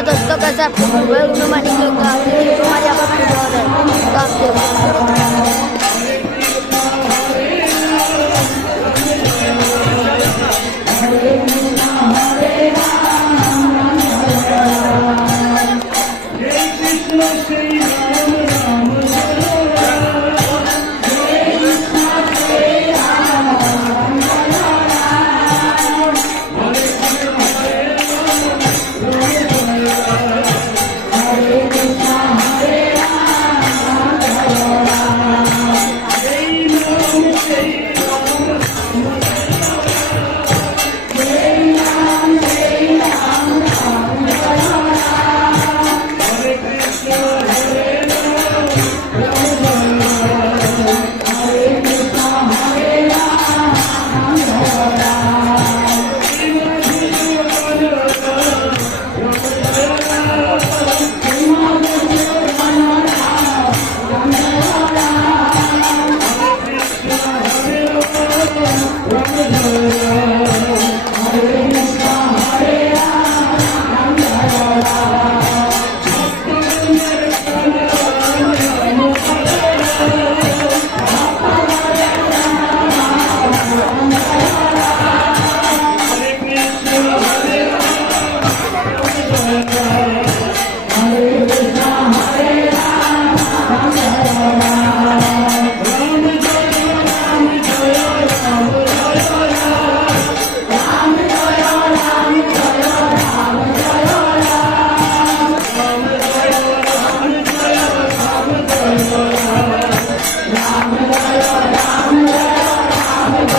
Hello दोस्तों, कैसे आप लोग? मैं हूं मानिक लोग। हमारे यहाँ पर पूजा हो रहा है, तो आप देख सकते हैं।